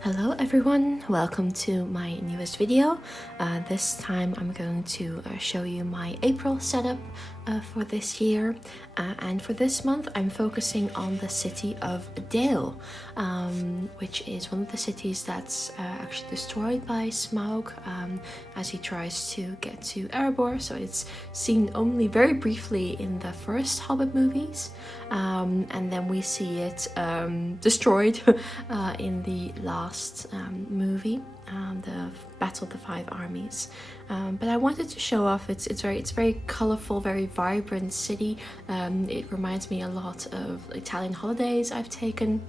Hello everyone, welcome to my newest video. This time I'm going to show you my April setup for this year, and for this month I'm focusing on the city of Dale, which is one of the cities that's actually destroyed by Smaug as he tries to get to Erebor. So it's seen only very briefly in the first Hobbit movies, and then we see it destroyed in the last movie, the Battle of the Five Armies. But I wanted to show off it's very colorful, very vibrant city. It reminds me a lot of Italian holidays I've taken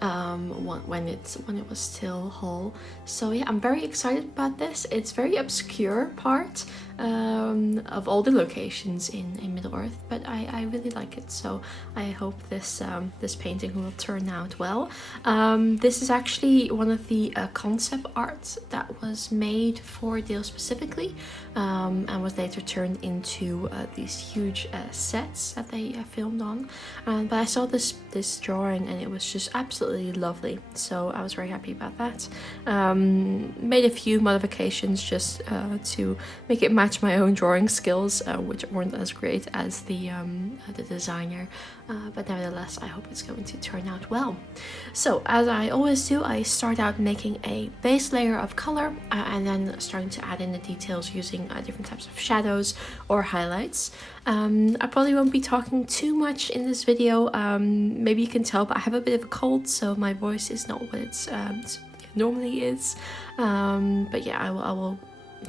when it was still whole. So yeah, I'm very excited about this. It's very obscure part of all the locations in Middle Earth, but I really like it, so I hope this painting will turn out well. This is actually one of the concept arts that was made for Dale specifically, and was later turned into these huge sets that they filmed on. But I saw this drawing and it was just absolutely lovely, so I was very happy about that. Made a few modifications just to make it match my own drawing skills, which weren't as great as the designer, but nevertheless I hope it's going to turn out well. So as I always do, I start out making a base layer of color and then starting to add in the details using different types of shadows or highlights. I probably won't be talking too much in this video. Maybe you can tell, but I have a bit of a cold, so my voice is not what it normally is. But yeah, I will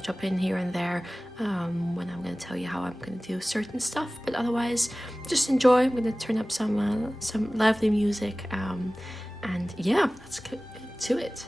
jump in here and there when I'm going to tell you how I'm going to do certain stuff. But otherwise, just enjoy. I'm going to turn up some lively music, and yeah, let's get to it.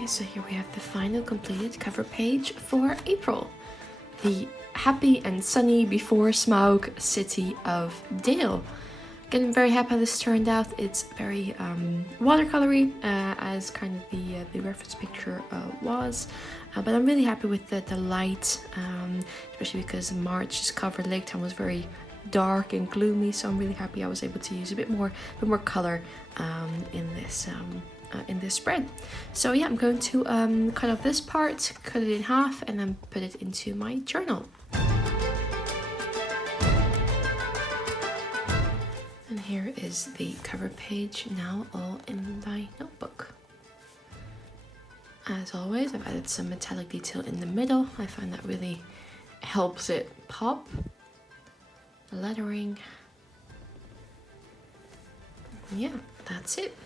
Okay, so here we have the final completed cover page for April. The happy and sunny before Smaug city of Dale. Again, I'm very happy how this turned out. It's very watercolory, as kind of the reference picture was. But I'm really happy with the light, especially because March's cover, Laketown, was very dark and gloomy. So I'm really happy I was able to use a bit more color in this spread. So yeah, I'm going to cut off this part, cut it in half, and then put it into my journal. And here is the cover page now all in my notebook. As always, I've added some metallic detail in the middle. I find that really helps it pop. The lettering. Yeah, that's it.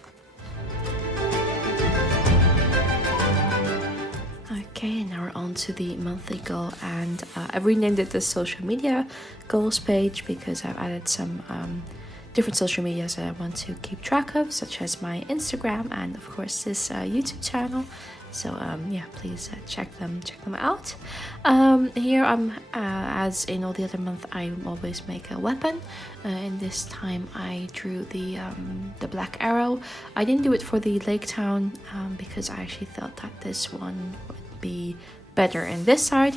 Okay, now we're on to the monthly goal, and I've renamed it the social media goals page because I've added some different social medias that I want to keep track of, such as my Instagram and of course this YouTube channel. So yeah, please check them out. Here I'm, as in all the other months, I always make a weapon. And this time I drew the black arrow. I didn't do it for the Laketown because I actually thought that this one would be better in this side.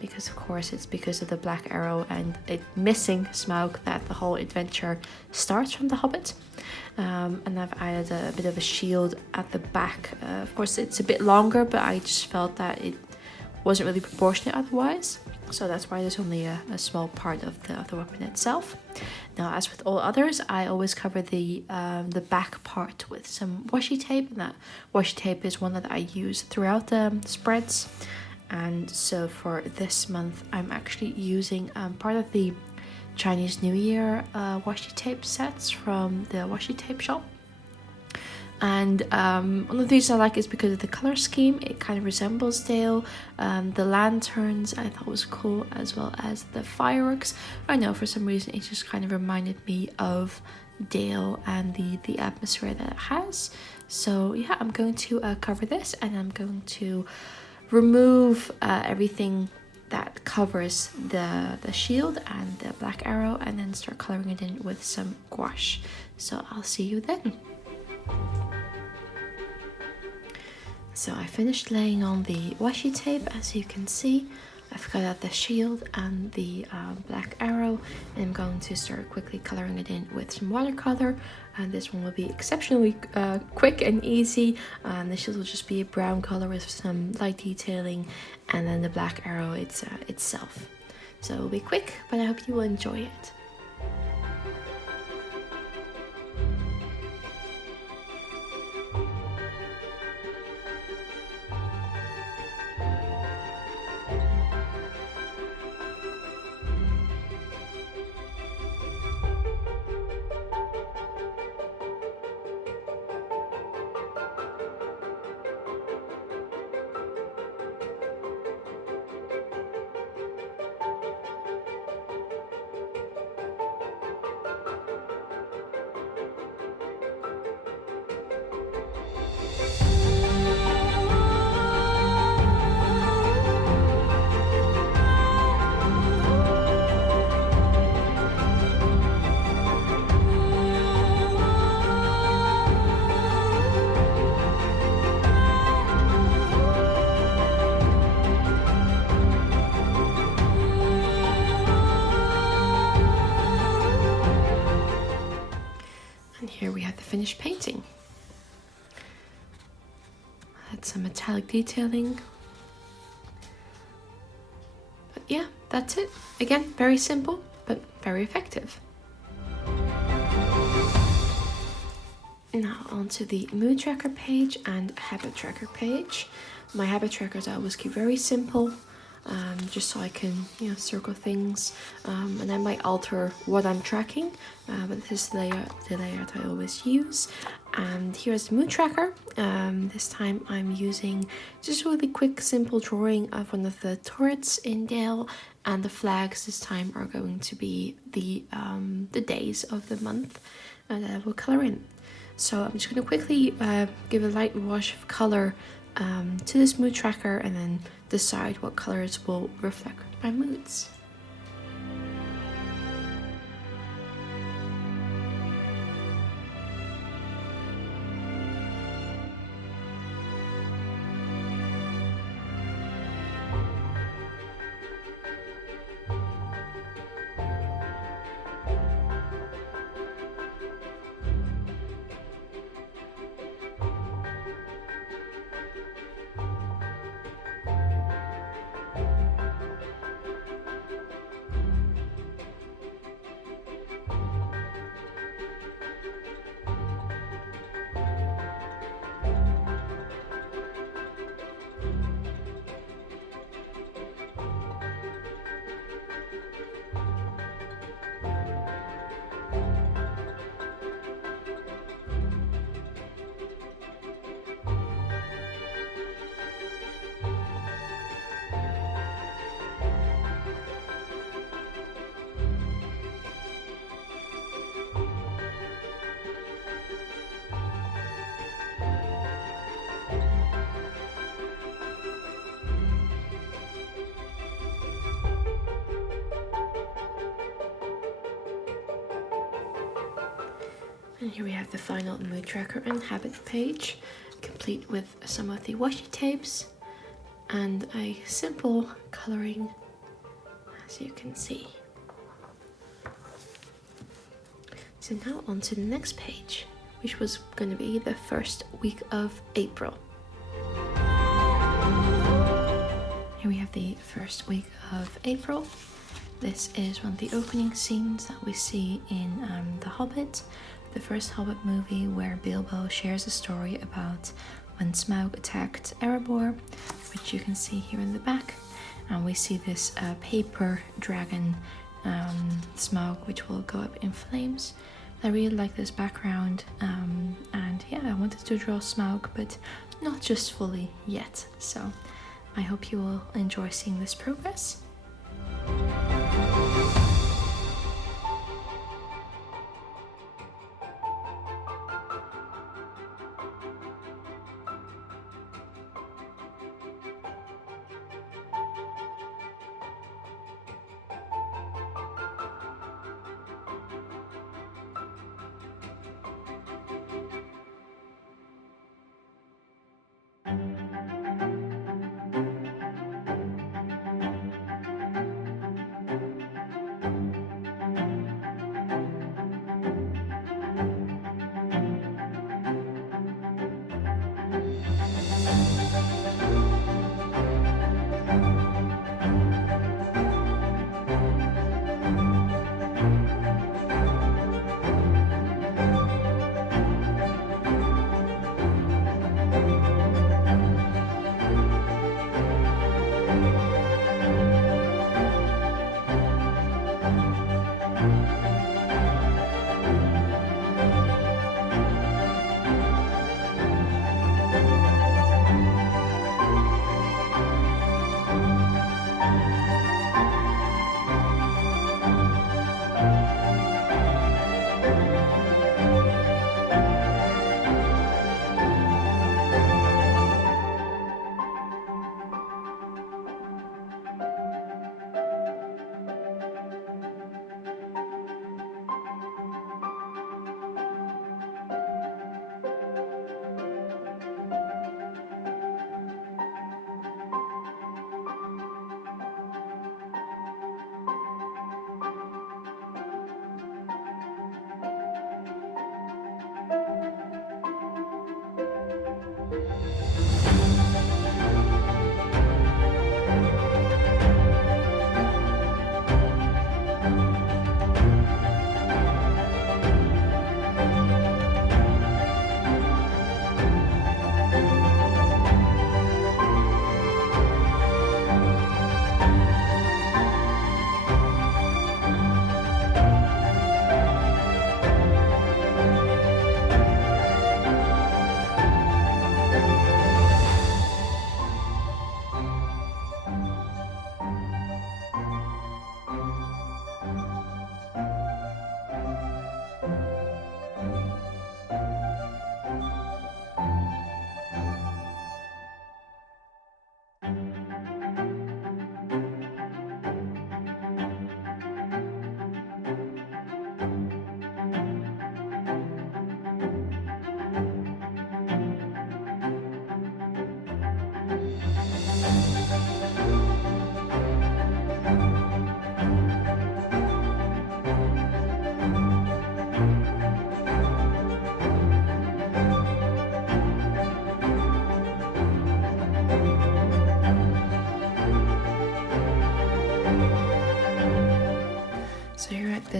Because of course it's because of the black arrow and it missing Smaug that the whole adventure starts from the Hobbit. And I've added a bit of a shield at the back. Of course it's a bit longer, but I just felt that it wasn't really proportionate otherwise. So that's why there's only a small part of the weapon itself. Now, as with all others, I always cover the back part with some washi tape, and that washi tape is one that I use throughout the spreads. And so for this month, I'm actually using part of the Chinese New Year washi tape sets from the washi tape shop. And one of the reasons I like is because of the color scheme. It kind of resembles Dale. The lanterns I thought was cool, as well as the fireworks. I know for some reason it just kind of reminded me of Dale and the atmosphere that it has. So yeah, I'm going to cover this, and I'm going to remove everything that covers the shield and the black arrow, and then start coloring it in with some gouache. So I'll see you then. So I finished laying on the washi tape. As you can see, I've cut out the shield and the black arrow, and I'm going to start quickly coloring it in with some watercolor. And this one will be exceptionally quick and easy. The shield will just be a brown color with some light detailing, and then the black arrow itself. So it'll be quick, but I hope you will enjoy it. Here we have the finished painting. Had some metallic detailing. But yeah, that's it. Again, very simple, but very effective. Now onto the mood tracker page and habit tracker page. My habit trackers I always keep very simple. Just so I can, circle things, and I might alter what I'm tracking, but this is the layout I always use. And here's the mood tracker. This time I'm using just a really quick, simple drawing of one of the turrets in Dale, and the flags this time are going to be the days of the month that I will color in. So I'm just going to quickly give a light wash of color to this mood tracker and then decide what colors will reflect my moods. And here we have the final mood tracker and habit page, complete with some of the washi tapes and a simple coloring, as you can see. So now on to the next page, which was going to be the first week of April. Here we have the first week of April. This is one of the opening scenes that we see in The Hobbit, the first Hobbit movie, where Bilbo shares a story about when Smaug attacked Erebor, which you can see here in the back. And we see this paper dragon Smaug, which will go up in flames. I really like this background, and yeah, I wanted to draw Smaug, but not just fully yet. So I hope you will enjoy seeing this progress.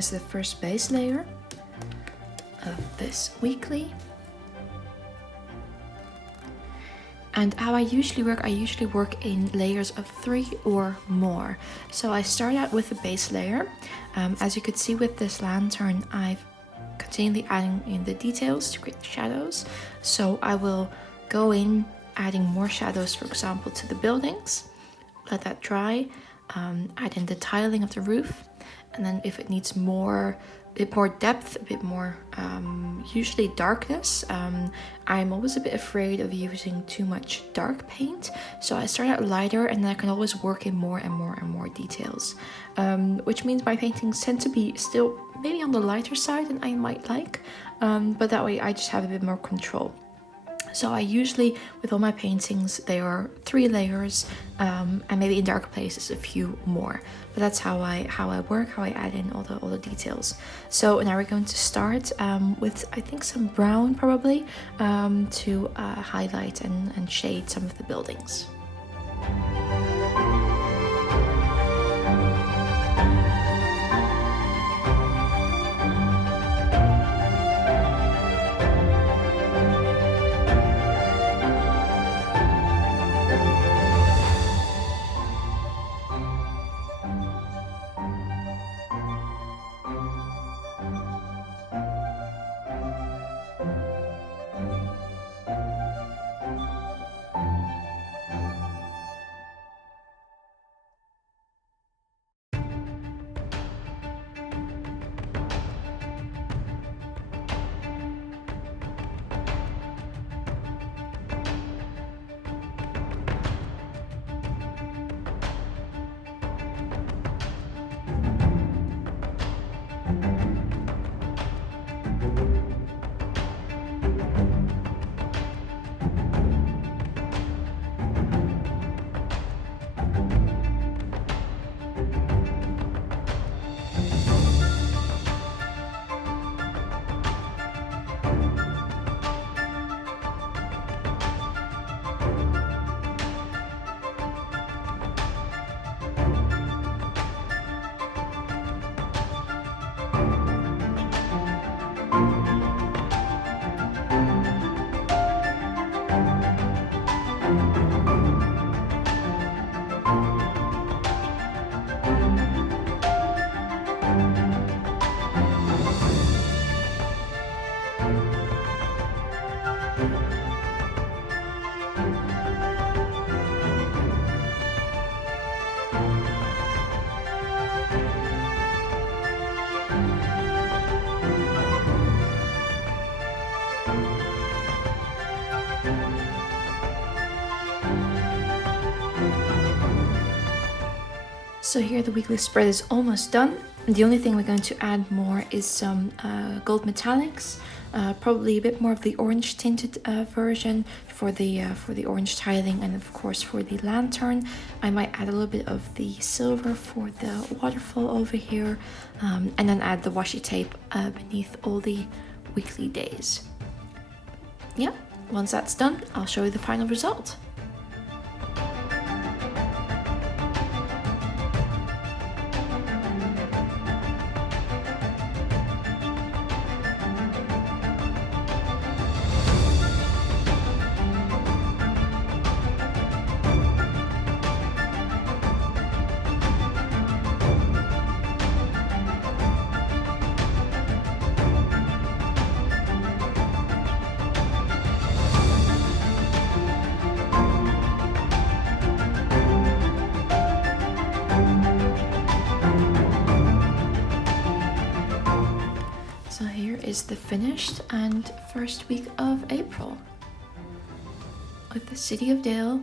is the first base layer of this weekly. And how I usually work in layers of 3 or more. So I start out with the base layer. As you could see with this lantern, I've continually adding in the details to create the shadows. So I will go in adding more shadows, for example, to the buildings, let that dry, add in the tiling of the roof, and then if it needs a bit more depth, a bit more usually darkness. I'm always a bit afraid of using too much dark paint, so I start out lighter and then I can always work in more and more details, which means my paintings tend to be still maybe on the lighter side than I might like, but that way I just have a bit more control. So I usually, with all my paintings, they are 3 layers, and maybe in darker places a few more. But that's how I work, how I add in all the details. So now we're going to start with, I think, some brown probably, to highlight and shade some of the buildings. So here the weekly spread is almost done. The only thing we're going to add more is some gold metallics, probably a bit more of the orange tinted version for the orange tiling, and of course for the lantern. I might add a little bit of the silver for the waterfall over here, and then add the washi tape beneath all the weekly days. Yeah, once that's done, I'll show you the final result. So here is the finished and first week of April, with the city of Dale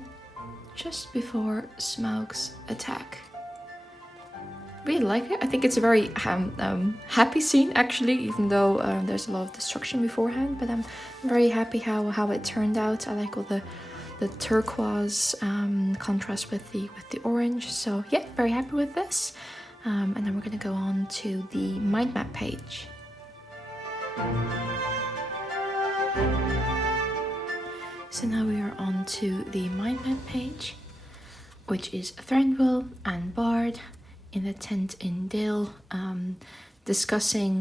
just before Smaug's attack. Really like it. I think it's a very happy scene actually, even though there's a lot of destruction beforehand, but I'm very happy how it turned out. I like all the turquoise contrast with the orange, so yeah, very happy with this. And then we're gonna go on to the mind map page. So now we are on to the mind map page, which is Thranduil and Bard in the tent in Dale. discussing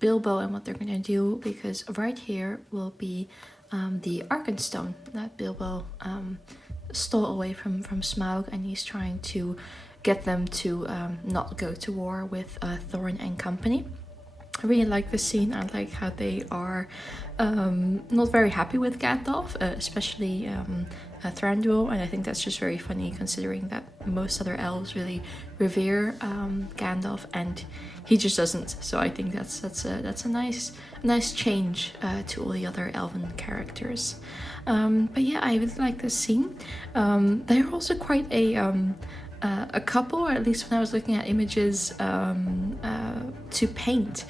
Bilbo and what they're going to do, because right here will be the Arkenstone that Bilbo stole away from Smaug, and he's trying to get them to not go to war with Thorin and company. I really like this scene. I like how they are not very happy with Gandalf, especially Thranduil, and I think that's just very funny considering that most other elves really revere Gandalf and he just doesn't. So I think that's a nice change to all the other elven characters. But yeah, I really like this scene. They're also quite a couple, or at least when I was looking at images to paint.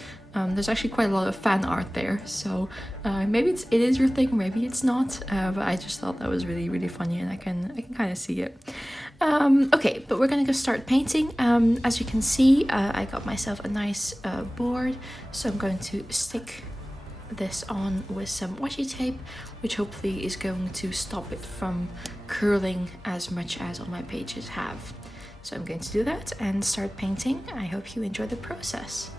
There's actually quite a lot of fan art there, so maybe it is your thing, maybe it's not, but I just thought that was really funny, and I can kind of see it. Okay, but we're gonna go start painting. As you can see, I got myself a nice board, so I'm going to stick this on with some washi tape, which hopefully is going to stop it from curling as much as all my pages have. So I'm going to do that and start painting. I hope you enjoy the process.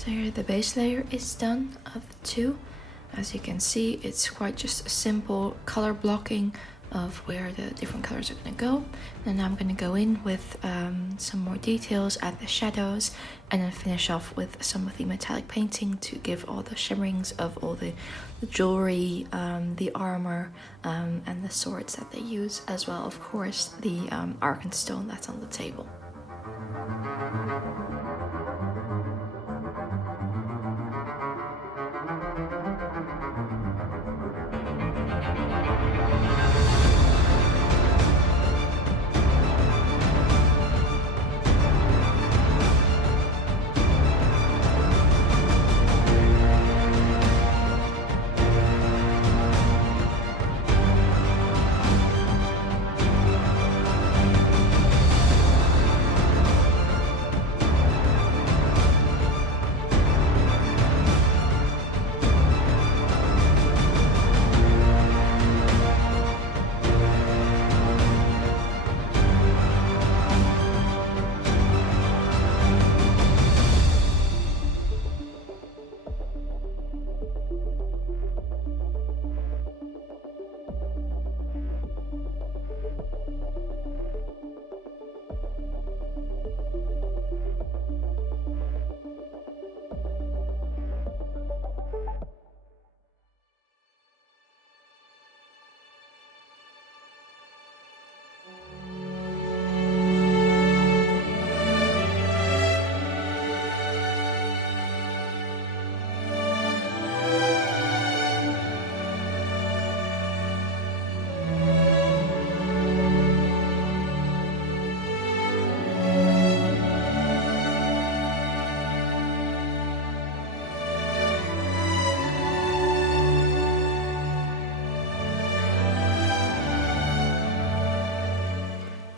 So here the base layer is done of the two. As you can see, it's quite just a simple color blocking of where the different colors are going to go. And now I'm going to go in with some more details, add the shadows, and then finish off with some of the metallic painting to give all the shimmerings of all the jewelry, the armor, and the swords that they use, as well, of course, the Arkenstone that's on the table.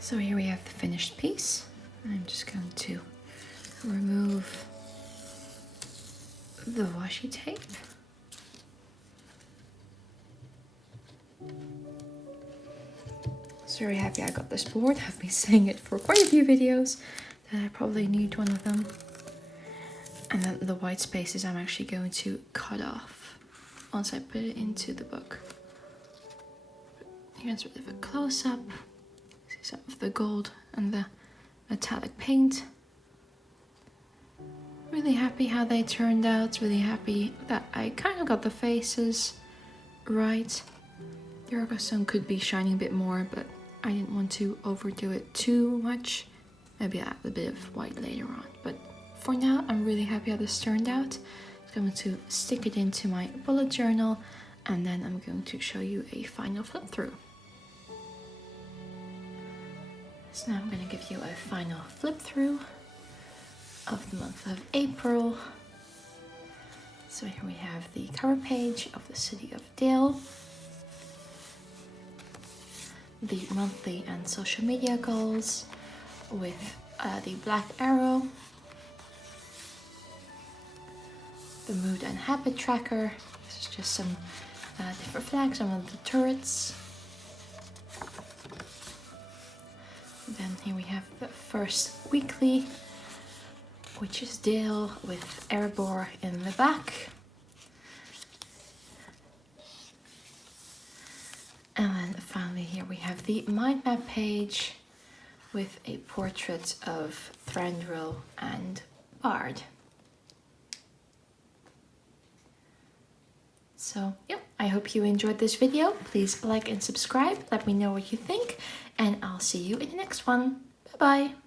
So here we have the finished piece. I'm just going to remove the washi tape. So very happy I got this board. I've been saying it for quite a few videos that I probably need one of them. And then the white spaces I'm actually going to cut off once I put it into the book. Here's a bit of a close-up. See some of the gold and the metallic paint. Really happy how they turned out. Really happy that I kind of got the faces right. The Orgostone could be shining a bit more, but I didn't want to overdo it too much. Maybe add a bit of white later on. But for now, I'm really happy how this turned out. I'm going to stick it into my bullet journal, and then I'm going to show you a final flip through. So now I'm going to give you a final flip through of the month of April. So here we have the cover page of the City of Dale, the monthly and social media goals with the black arrow, the mood and habit tracker. This is just some different flags, some of the turrets. Then here we have the first weekly, which is Dale with Erebor in the back. And then finally here we have the mind map page with a portrait of Thranduil and Bard. So yeah, I hope you enjoyed this video. Please like and subscribe, let me know what you think, and I'll see you in the next one. Bye bye!